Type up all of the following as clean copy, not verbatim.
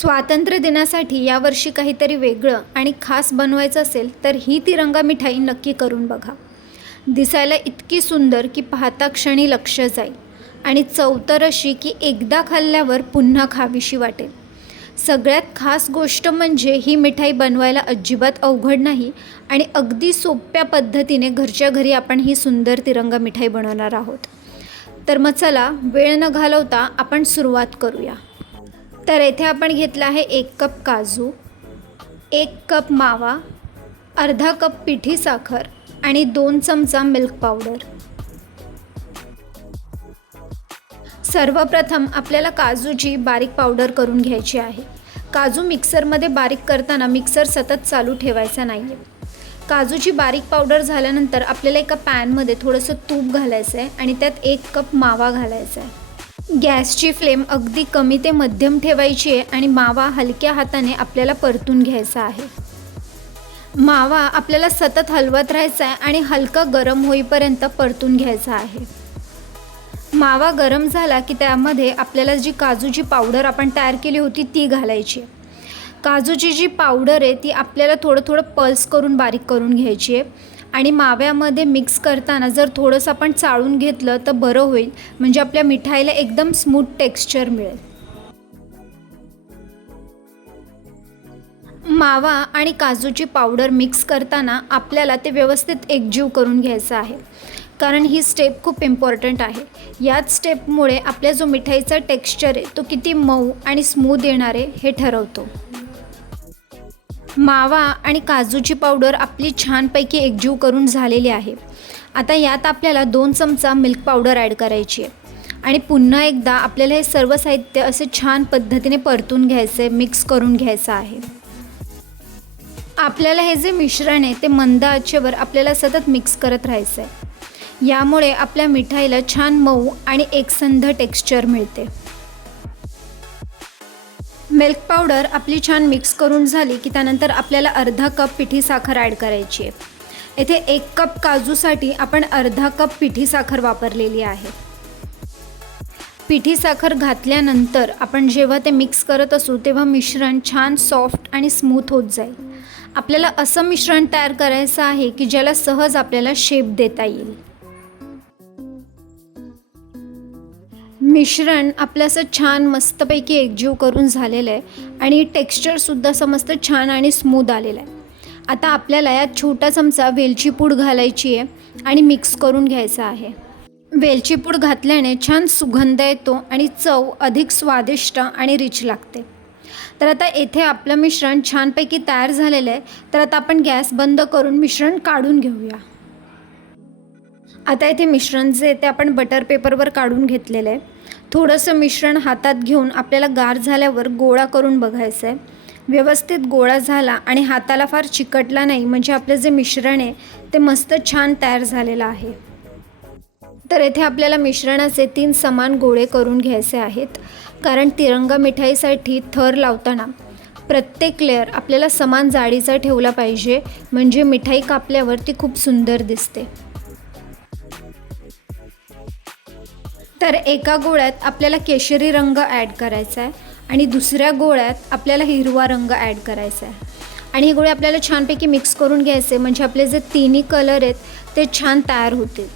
स्वातंत्र्य दिनासाठी यावर्षी काहीतरी वेगळं आणि खास बनवायचं असेल तर ही तिरंगा मिठाई नक्की करून बघा. दिसायला इतकी सुंदर की पाहता क्षणी लक्ष जाईल आणि चव तर अशी की एकदा खाल्ल्यावर पुन्हा खावीशी वाटेल. सगळ्यात खास गोष्ट म्हणजे ही मिठाई बनवायला अजिबात अवघड नाही आणि अगदी सोप्या पद्धतीने घरच्या घरी आपण ही सुंदर तिरंगा मिठाई बनवणार आहोत. तर मग चला वेळ न घालवता आपण सुरुवात करूया. तर येथे आपण घेतला आहे 1 कप काजू, 1 कप मावा, अर्धा कप पिठी साखर आणि 2 चमचा मिल्क पावडर. सर्वप्रथम आपल्याला काजूची बारीक पावडर करून घ्यायची आहे. काजू मिक्सरमध्ये बारीक करताना मिक्सर सतत चालू ठेवायचा नाही आहे. काजूची बारीक पावडर झाल्यानंतर आपल्याला एका पॅनमध्ये थोडंसं तूप घालायचं आहे आणि त्यात 1 कप मावा घालायचा आहे. गॅसची फ्लेम अगदी कमी ते मध्यम ठेवायची आहे आणि मावा हलक्या हाताने आपल्याला परतून घ्यायचा आहे. मावा आपल्याला सतत हलवत राहायचा आहे आणि हलका गरम होईपर्यंत परतून घ्यायचा आहे. मावा गरम झाला की त्यामध्ये आपल्याला जी काजूची पावडर आपण तयार केली होती ती घालायची. काजूची जी पावडर आहे ती आपल्याला थोडं पल्स करून बारीक करून घ्यायची आहे आणि माव्यामध्ये मिक्स करताना जर थोडंसं आपण चाळून घेतलं तर बरं होईल, म्हणजे आपल्या मिठाईला एकदम स्मूथ टेक्स्चर मिळेल. मावा आणि काजूची पावडर मिक्स करताना आपल्याला ते व्यवस्थित एकजीव करून घ्यायचं आहे, कारण ही स्टेप खूप इम्पॉर्टंट आहे. याच स्टेपमुळे आपल्या जो मिठाईचा टेक्स्चर आहे तो किती मऊ आणि स्मूथ येणार आहे हे ठरवतो. मावा आणि काजूची पावडर आपली छानपैकी एकजीव करून झालेली आहे. आता यात आपल्याला 2 चमचा मिल्क पावडर ॲड करायची आहे आणि पुन्हा एकदा आपल्याला हे सर्व साहित्य असे छान पद्धतीने परतून घ्यायचे, मिक्स करून घ्यायचं आहे. आपल्याला हे जे मिश्रण आहे ते मंद आचेवर आपल्याला सतत मिक्स करत राहायचं आहे. यामुळे आपल्या मिठाईला छान मऊ आणि एकसंध टेक्स्चर मिळते. मिल्क पावडर आपली छान मिक्स करून झाली की त्यानंतर आपल्याला अर्धा कप पिठी साखर ॲड करायची आहे. येथे 1 कप काजूसाठी आपण अर्धा कप पिठी साखर वापरलेली आहे. पिठी साखर घातल्यानंतर आपण जेव्हा ते मिक्स करत असू तेव्हा मिश्रण छान सॉफ्ट आणि स्मूथ होत जाईल. आपल्याला असं मिश्रण तयार करायचं आहे की ज्याला सहज आपल्याला शेप देता येईल. मिश्रण आपलं असं छान मस्तपैकी एकजीव करून झालेलं आहे आणि टेक्स्चरसुद्धा असं मस्त छान आणि स्मूथ आलेलं आहे. आता आपल्याला यात छोटा चमचा वेलची पूड घालायची आहे आणि मिक्स करून घ्यायचं आहे. वेलची पूड घातल्याने छान सुगंध येतो आणि चव अधिक स्वादिष्ट आणि रिच लागते. तर आता येथे आपलं मिश्रण छानपैकी तयार झालेलं आहे. तर आता आपण गॅस बंद करून मिश्रण काढून घेऊया. आता इथे मिश्रण जे ते आपण बटर पेपरवर काढून घेतलेलं आहे. थोडंसं मिश्रण हातात घेऊन आपल्याला गार झाल्यावर गोळा करून बघायचं आहे. व्यवस्थित गोळा झाला आणि हाताला फार चिकटला नाही म्हणजे आपलं जे मिश्रण आहे ते मस्त छान तयार झालेलं आहे. तर येथे आपल्याला मिश्रणाचे 3 समान गोळे करून घ्यायचे आहेत, कारण तिरंगा मिठाईसाठी थर लावताना प्रत्येक लेअर आपल्याला समान जाडीचा ठेवला पाहिजे, म्हणजे मिठाई कापल्यावर ती खूप सुंदर दिसते. तर एका गोळ्यात आपल्याला केशरी रंग ॲड करायचा आहे आणि दुसऱ्या गोळ्यात आपल्याला हिरवा रंग ॲड करायचा आहे आणि हे गोळे आपल्याला छानपैकी मिक्स करून घ्यायचे, म्हणजे आपले जे तिन्ही कलर आहेत ते छान तयार होतील.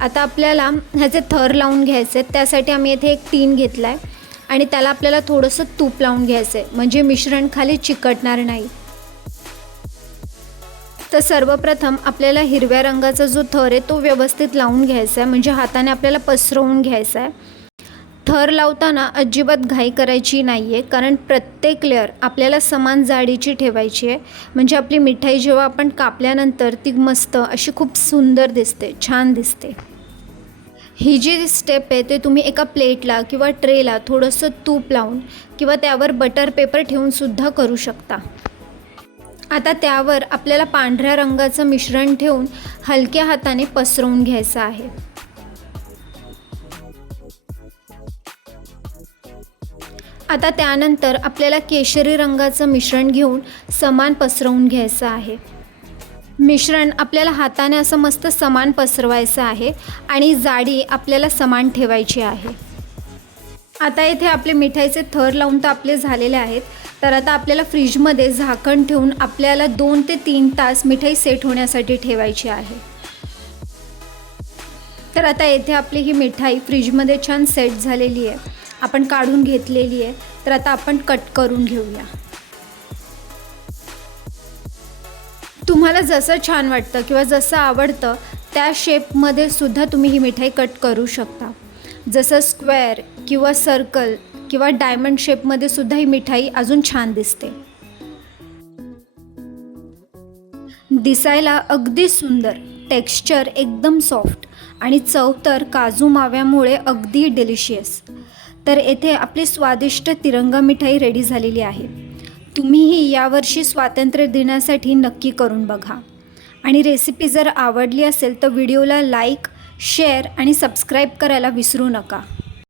आता आपल्याला ह्याचे थर लावून घ्यायचे आहेत. त्यासाठी आम्ही येथे एक टीन घेतला आहे आणि त्याला आपल्याला थोडंसं तूप लावून घ्यायचं आहे, म्हणजे मिश्रण खाली चिकटणार नाही. तर सर्वप्रथम आपल्याला हिरव्या रंगाचा जो थर आहे तो व्यवस्थित लावून घ्यायचा आहे, म्हणजे हाताने आपल्याला पसरवून घ्यायचा आहे. थर लावताना अजिबात घाई करायची नाही आहे, कारण प्रत्येक लेअर आपल्याला समान जाडीची ठेवायची आहे, म्हणजे आपली मिठाई जेव्हा आपण कापल्यानंतर ती मस्त अशी खूप सुंदर दिसते, छान दिसते. ही जी स्टेप आहे ते तुम्ही एका प्लेटला किंवा ट्रेला थोडंसं तूप लावून किंवा त्यावर बटर पेपर ठेवूनसुद्धा करू शकता. आता त्यावर आपल्याला पांढऱ्या रंगाचं मिश्रण ठेवून हलक्या हाताने पसरवून घ्यायचं आहे. आता त्यानंतर आपल्याला केशरी रंगाचं मिश्रण घेऊन समान पसरवून घ्यायचं आहे. मिश्रण आपल्याला हाताने असं मस्त समान पसरवायचं आहे आणि जाडी आपल्याला समान ठेवायची आहे. आता इथे आपले मिठाईचे थर लावून तर आपले झालेले आहेत. तर आता आपल्याला फ्रीजमध्ये झाकण ठेवून आपल्याला 2 ते 3 तास मिठाई सेट होण्यासाठी ठेवायची आहे. तर आता येथे आपली ही मिठाई फ्रीजमध्ये छान सेट झालेली आहे. आपण काढून घेतलेली आहे. तर आता आपण कट करून घेऊया. तुम्हाला जसं छान वाटतं किंवा जसं आवडतं त्या शेपमध्ये सुद्धा तुम्ही ही मिठाई कट करू शकता. जसं स्क्वेअर किंवा सर्कल किंवा डायमंड शेपमध्ये सुद्धा ही मिठाई अजून छान दिसते. दिसायला अगदी सुंदर, टेक्स्चर एकदम सॉफ्ट आणि चव तर काजू माव्यामुळे अगदी डिलिशियस. तर येथे आपली स्वादिष्ट तिरंगा मिठाई रेडी झालेली आहे. तुम्हीही यावर्षी स्वातंत्र्य दिनासाठी नक्की करून बघा. आणि रेसिपी जर आवडली असेल तर व्हिडिओला लाईक, शेअर आणि सबस्क्राईब करायला विसरू नका.